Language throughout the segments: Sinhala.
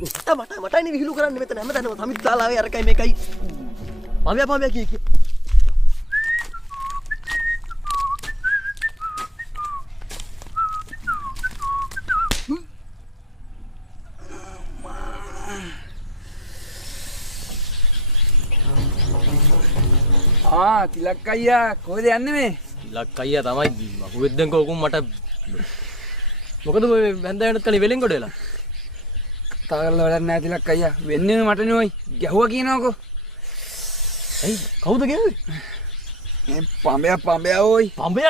මටයිනේ විහිළු කරන්නේ මෙතන හැමදාම සමිත් ශාලාවේ අරකයි මේකයි. පඹය කී. තිලක් අයියා කොහෙද යන්නේ මේ? තිලක් අයියා තමයි මහුවෙද්දන් කෝකුම් මට මොකද මේ වැන්දා වෙනත් කලි වෙලෙන් කොට වෙලා. කතා කරලා වැඩක් නැහැ තිලක් අයියා. වෙන්නේ මටනේ ඔයි. ගැහුවා කියනවාකෝ. ඇයි කවුද ගැහුවේ? මේ පඹය ඔයි. පඹය?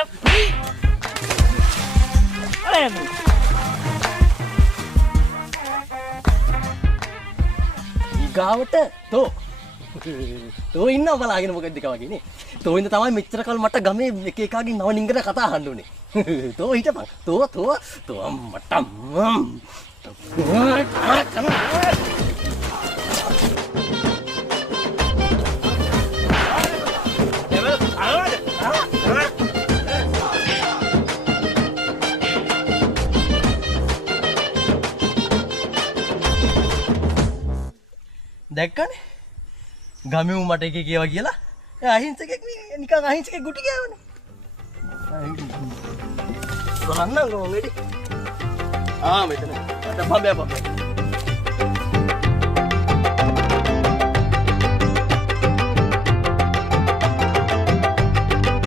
ඊගාවට තෝ ඉන්නව බලාගෙන මොකද දෙක වගේ නේ. තෝ ඉන්න තමයි මෙච්චර කල් මට ගමේ එක එකාගෙන් නව නිංගන කතා අහන්න උනේ. තෝ හිටපන්. තෝ මට දැක්කනේ ගමේ උ මට එක කියවා කියලා අහිංසකෙක් නිකන් අහිංසකෙක් ගුටි ගෑවනේ. කරන්න ඕනේ. මෙතන. මෙතන. පඹය.